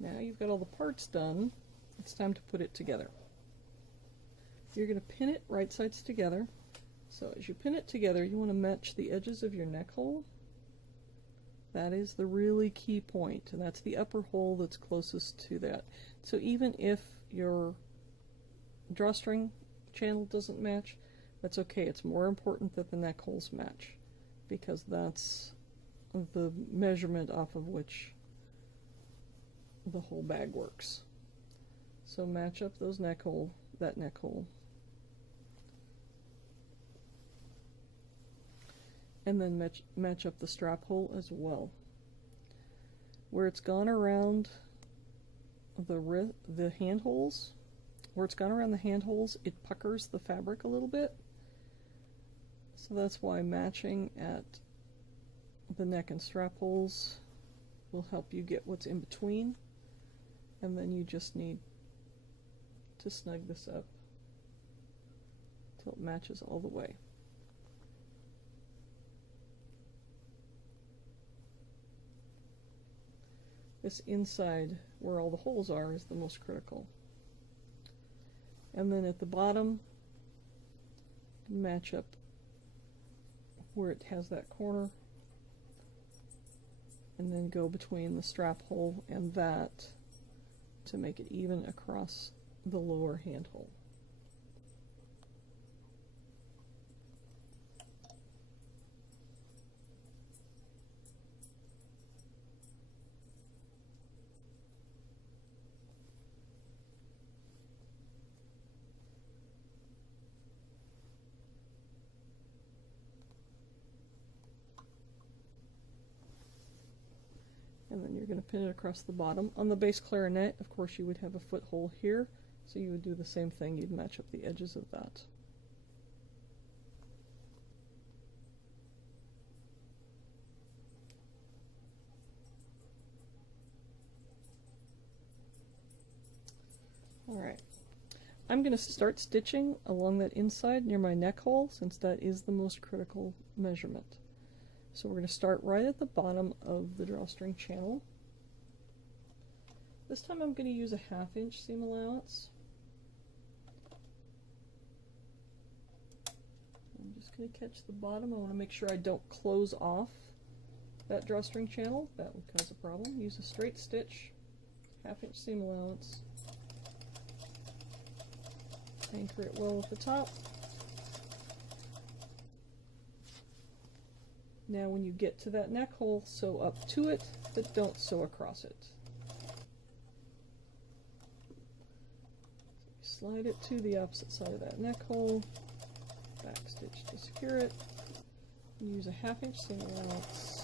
Now you've got all the parts done, it's time to put it together. You're going to pin it right sides together. So as you pin it together, you want to match the edges of your neck hole. That is the really key point, and that's the upper hole that's closest to that. So even if your drawstring channel doesn't match, that's okay. It's more important that the neck holes match, because that's the measurement off of which the whole bag works. So match up those neck hole, that neck hole. And then match up the strap hole as well. Where it's gone around the hand holes, it puckers the fabric a little bit. So that's why matching at the neck and strap holes will help you get what's in between. And then you just need to snug this up till it matches all the way. This inside, where all the holes are, is the most critical. And then at the bottom, match up where it has that corner, and then go between the strap hole and that to make it even across the lower hand hole. And then you're going to pin it across the bottom. On the bass clarinet, of course, you would have a foothold here, so you would do the same thing. You'd match up the edges of that. Alright, I'm going to start stitching along that inside near my neck hole, since that is the most critical measurement. So we're going to start right at the bottom of the drawstring channel. This time I'm going to use a 1/2 inch seam allowance. I'm just going to catch the bottom. I want to make sure I don't close off that drawstring channel. That would cause a problem. Use a straight stitch, 1/2 inch seam allowance. Anchor it well at the top. Now when you get to that neck hole, sew up to it, but don't sew across it. Slide it to the opposite side of that neck hole, back stitch to secure it, use a 1/2 inch seam allowance.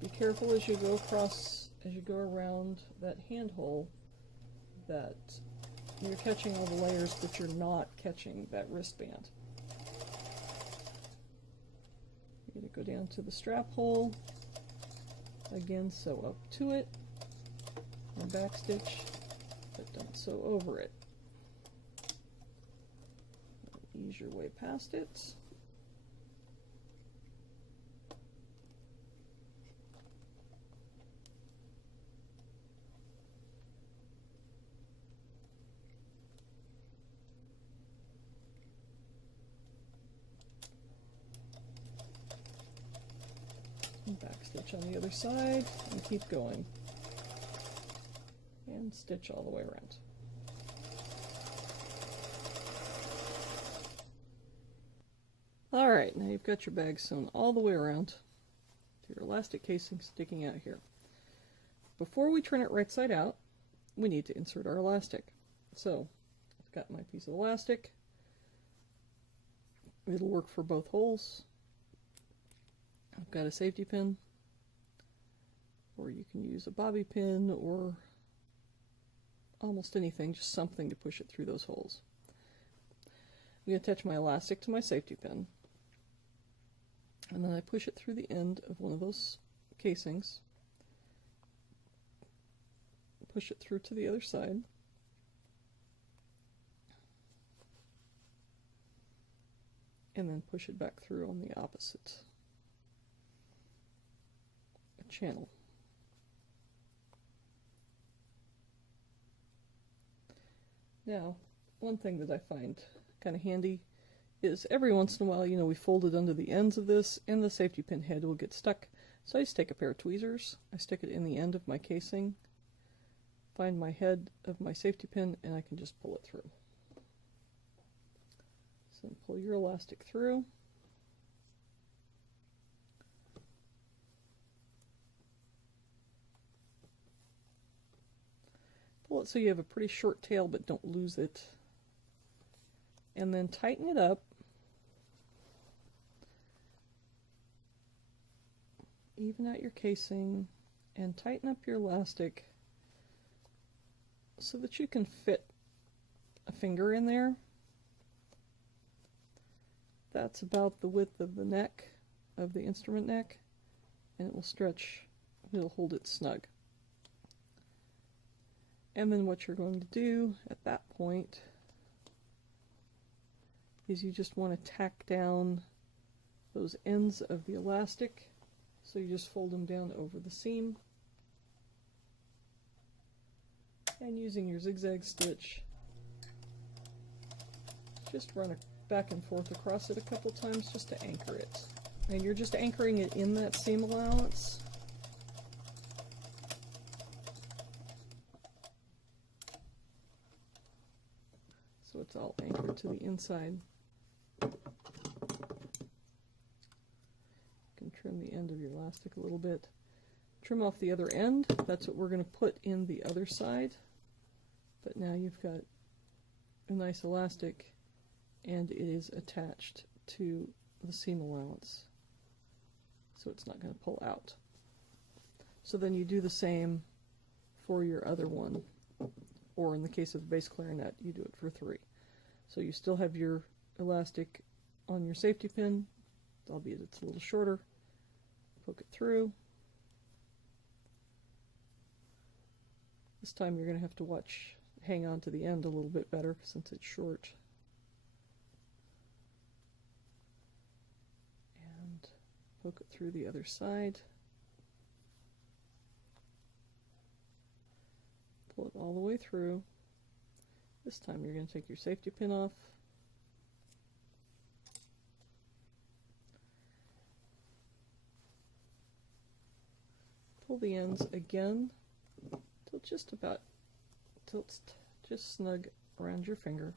Be careful as you go around that hand hole, that you're catching all the layers, but you're not catching that wristband. You're going to go down to the strap hole, again sew up to it, and back stitch, but don't sew over it. Ease your way past it. Back stitch on the other side and keep going, and stitch all the way around. Alright, now you've got your bag sewn all the way around to your elastic casing sticking out here. Before we turn it right side out, we need to insert our elastic. So I've got my piece of elastic. It'll work for both holes. I've got a safety pin, or you can use a bobby pin or almost anything, just something to push it through those holes. I'm going to attach my elastic to my safety pin, and then I push it through the end of one of those casings push it through to the other side. And then push it back through on the opposite channel. Now, one thing that I find kind of handy is every once in a while, we fold it under the ends of this and the safety pin head will get stuck. So I just take a pair of tweezers, I stick it in the end of my casing, find my head of my safety pin, and I can just pull it through. So pull your elastic through. Pull it so you have a pretty short tail but don't lose it. And then tighten it up. Even out your casing and tighten up your elastic so that you can fit a finger in there. That's about the width of the neck, of the instrument neck, and it will stretch, it'll hold it snug. And then what you're going to do at that point is you just want to tack down those ends of the elastic. So you just fold them down over the seam. And using your zigzag stitch, just run back and forth across it a couple times just to anchor it. And you're just anchoring it in that seam allowance. So it's all anchored to the inside. You can trim the end of your elastic a little bit. Trim off the other end. That's what we're going to put in the other side. But now you've got a nice elastic and it is attached to the seam allowance. So it's not going to pull out. So then you do the same for your other one. Or in the case of the bass clarinet, you do it for 3. So you still have your elastic on your safety pin, albeit it's a little shorter. Poke it through. This time you're going to have to hang on to the end a little bit better since it's short. And poke it through the other side. Pull it all the way through. This time you're going to take your safety pin off. Pull the ends again till it's just snug around your finger.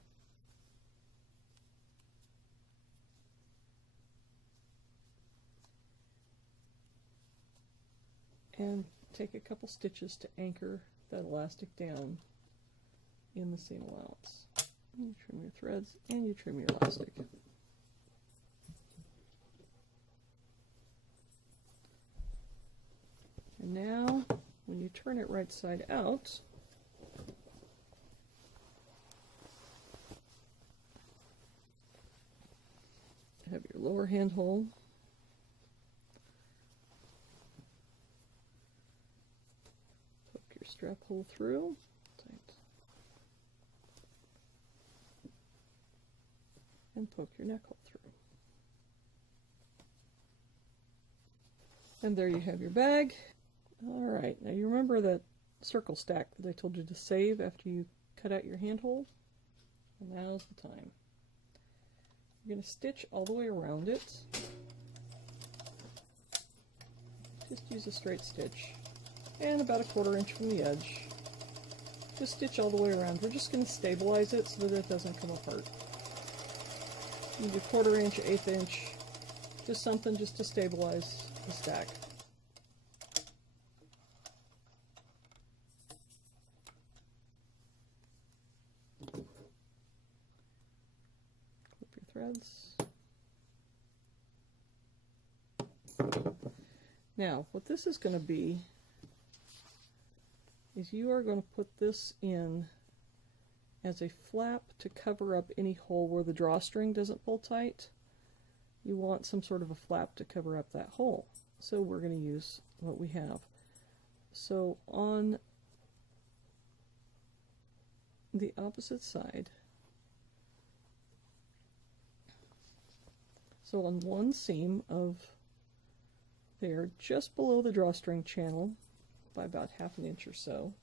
And take a couple stitches to anchor that elastic down in the seam allowance. You trim your threads and you trim your elastic. And now, when you turn it right side out, have your lower handhold. Poke your strap hole through. Tight. And poke your neck hole through. And there you have your bag. Alright, now you remember that circle stack that I told you to save after you cut out your handhold? Well, now's the time. You're going to stitch all the way around it. Just use a straight stitch. And about a 1/4 inch from the edge. Just stitch all the way around. We're just going to stabilize it so that it doesn't come apart. You do 1/4 inch, 1/8 inch, just something just to stabilize the stack. Clip your threads. Now, what this is going to be is you are going to put this in as a flap to cover up any hole where the drawstring doesn't pull tight. You want some sort of a flap to cover up that hole. So we're going to use what we have. So on the opposite side. So on one seam of there, just below the drawstring channel by about 1/2 inch or so,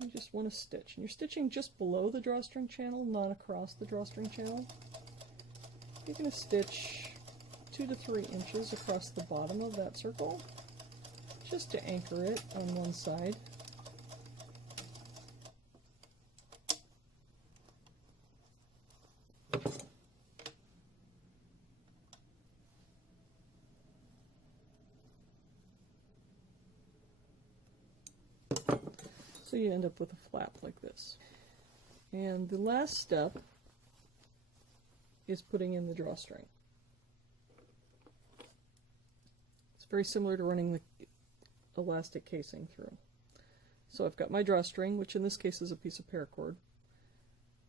you just want to stitch. And you're stitching just below the drawstring channel, not across the drawstring channel. You're going to stitch 2 to 3 inches across the bottom of that circle, just to anchor it on one side. So you end up with a flap like this. And the last step is putting in the drawstring. It's very similar to running the elastic casing through. So I've got my drawstring, which in this case is a piece of paracord.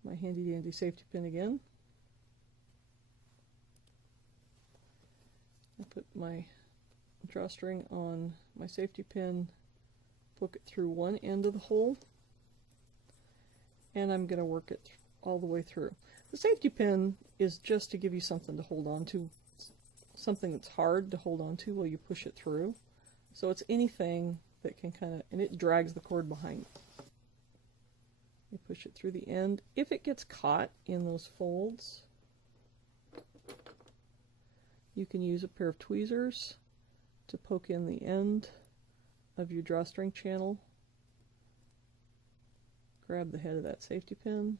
My handy dandy safety pin again. I put my drawstring on my safety pin, poke it through one end of the hole, and I'm going to work it all the way through. The safety pin is just to give you something to hold on to, something that's hard to hold on to while you push it through. So it's anything that can kind of, and it drags the cord behind you. You push it through the end. If it gets caught in those folds, you can use a pair of tweezers to poke in the end of your drawstring channel. Grab the head of that safety pin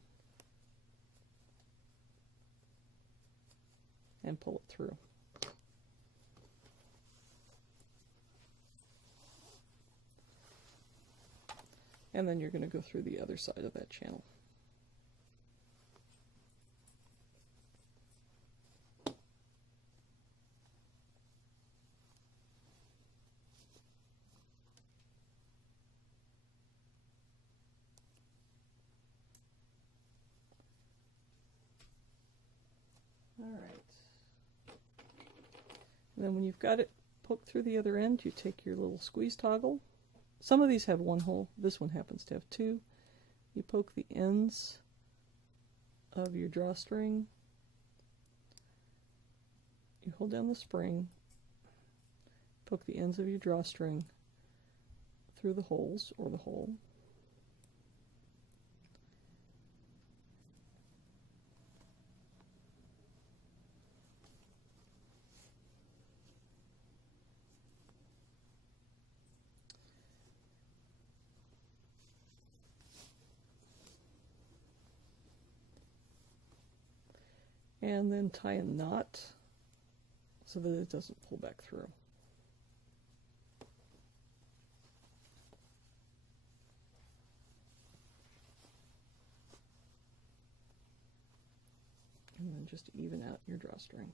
and pull it through. And then you're going to go through the other side of that channel. All right. And then when you've got it poked through the other end, you take your little squeeze toggle. Some of these have one hole. This one happens to have two. You poke the ends of your drawstring. You hold down the spring, poke the ends of your drawstring through the holes or the hole. And then tie a knot so that it doesn't pull back through. And then just even out your drawstring.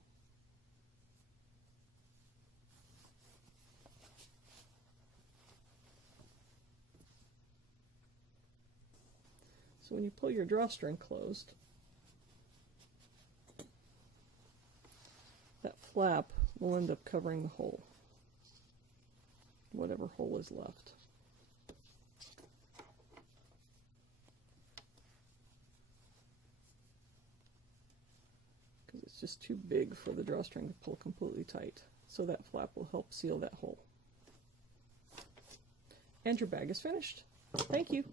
So when you pull your drawstring closed, that flap will end up covering the hole, whatever hole is left. Because it's just too big for the drawstring to pull completely tight. So that flap will help seal that hole. And your bag is finished. Thank you.